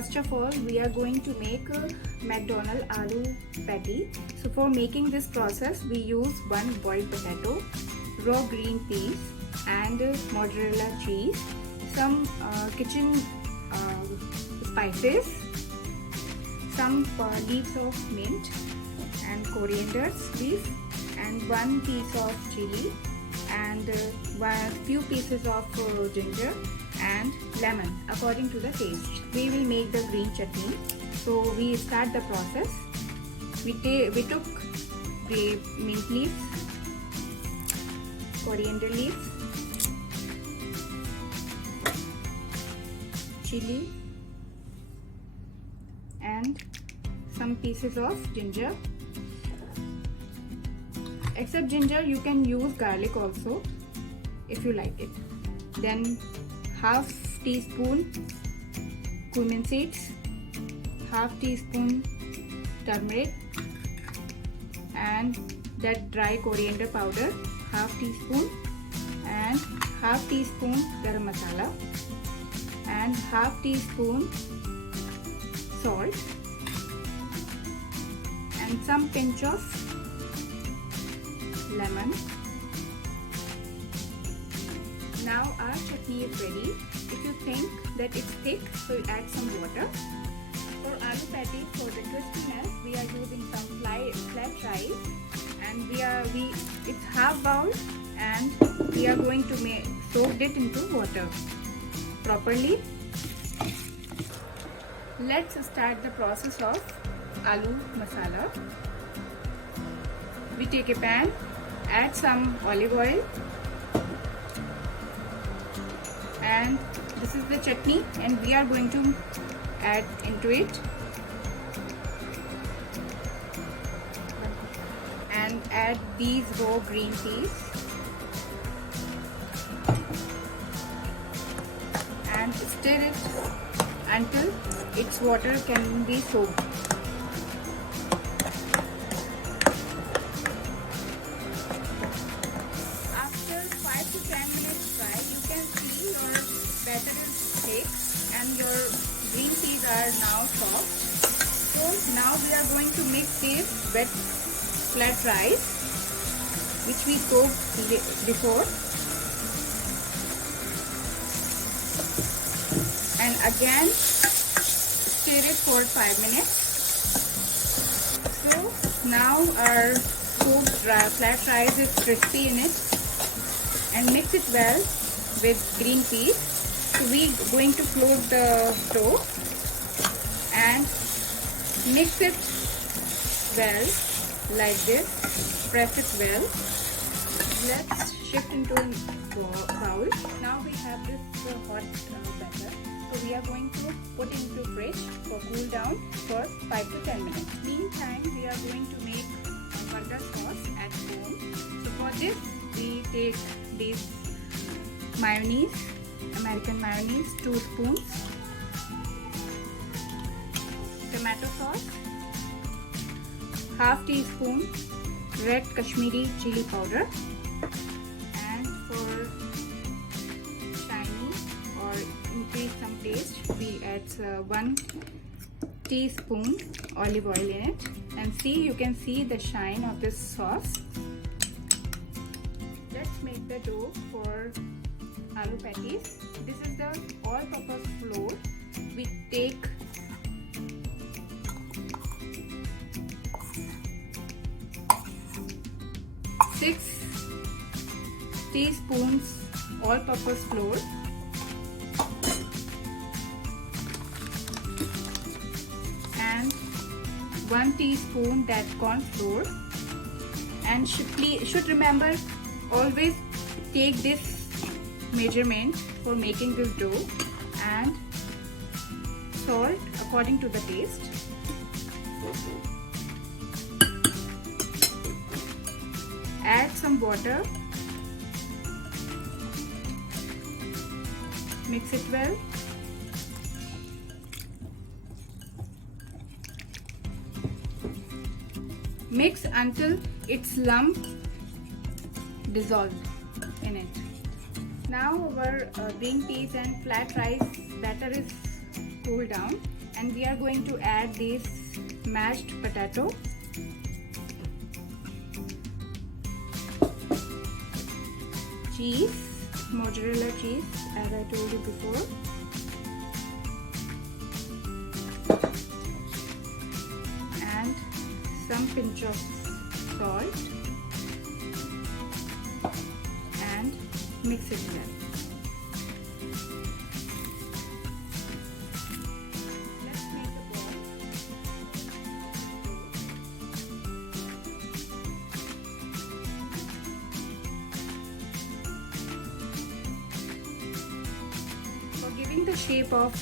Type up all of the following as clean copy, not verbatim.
first of all, we are going to make a McDonald's aloo patty. So for making this process, we use one boiled potato, raw green peas, and mozzarella cheese, some kitchen spices, some leaves of mint and coriander leaves, and one piece of chili, and one few pieces of ginger and lemon according to the taste. We will make the green chutney. So we start the process. We took the mint leaves, coriander leaves, chili, and some pieces of ginger. Except ginger, you can use garlic also if you like it. Then half teaspoon cumin seeds, half teaspoon turmeric, and that dry coriander powder, half teaspoon, and half teaspoon garam masala, and half teaspoon salt, and some pinch of lemon. Now our chutney is ready. If you think that it's thick, so you add some water. For aloo patties, for the crispiness, we are using some flat rice, and it's half bowl, and we are going to soak it into water properly. Let's start the process of aloo masala. We take a pan, add some olive oil, and this is the chutney, and we are going to add into it, and add these raw green peas, and stir it until its water can be soaked. After 5 to 10 minutes fry, you can see your batter is thick and your green peas are now soft. So now we are going to mix this wet flat rice which we soaked before, and again stir it for 5 minutes. So now our cooked flat rice is crispy in it, and mix it well with green peas. So we are going to float the stove and mix it well like this. Press it well. Let's shift into a bowl. Now we have this hot batter. So we are going to put into fridge for cool down for 5 to 10 minutes. Meantime, we are going to make burger sauce at home. So for this, we take this mayonnaise, American mayonnaise, 2 spoons, tomato sauce, half teaspoon red Kashmiri chili powder, and for shiny or increase some taste, we add 1 teaspoon olive oil in it, and see, you can see the shine of this sauce. Let's make the dough for aloo patties. This is the all-purpose flour. We take 6 teaspoons all-purpose flour, and 1 teaspoon that corn flour, and should remember, always take this measurement for making this dough, and salt according to the taste. Add some water, mix it well, mix until its lump dissolved in it. Now our green peas and flat rice batter is cooled down, And we are going to add this mashed potato. Cheese, mozzarella cheese, as I told you before. And some pinch of salt. And mix it well. Giving the shape of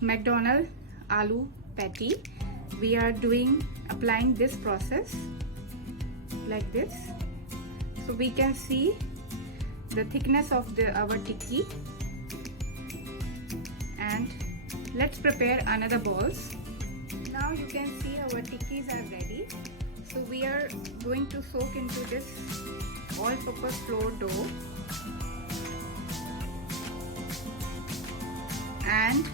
McDonald's aloo patty, we are applying this process like this, so we can see the thickness of our tikki. And let's prepare another balls. Now you can see our tikkis are ready, so we are going to soak into this all-purpose flour dough. And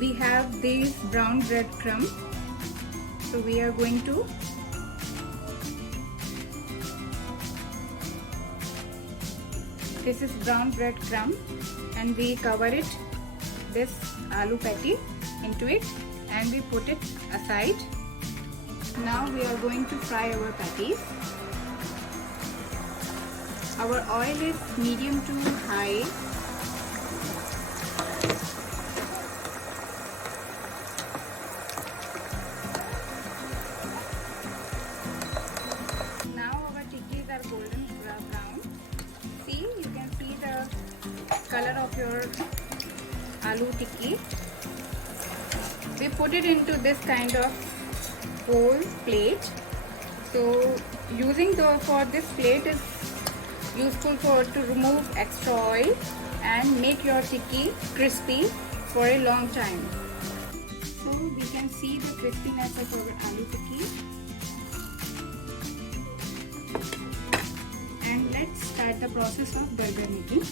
we have these brown bread crumb, so we are going to this is brown bread crumb, and we cover it, this aloo patty, into it, and we put it aside. Now we are going to fry our patties. Our oil is medium to high. Golden brown. See, you can see the color of your aloo tikki. We put it into this kind of whole plate. So using for this plate is useful to remove extra oil and make your tikki crispy for a long time. So we can see the crispiness of our aloo tikki. And let's start the process of burger making.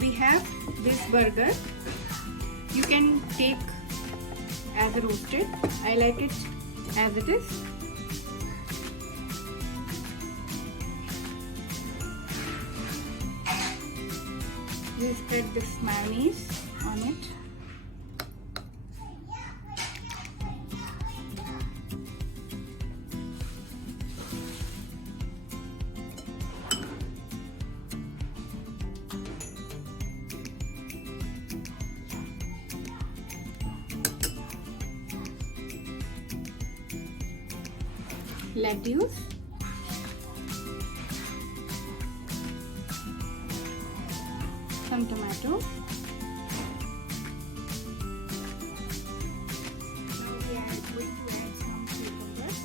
We have this burger. You can take as roasted. I like it as it is. We spread this mayonnaise on it. Lettuce, some tomato. Now we are going to add some cucumbers.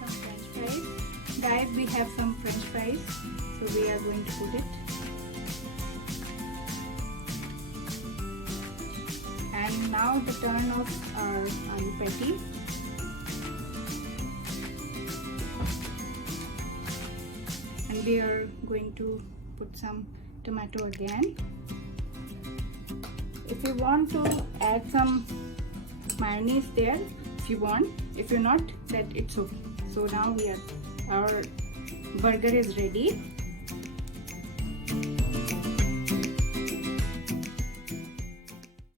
Some french fries. Guys, we have some french fries, so we are going to put it. And now the turn of our aloo patty. And we are going to put some tomato again. If you want to add some mayonnaise there, if you want. If you're not, that it's okay. So now our burger is ready.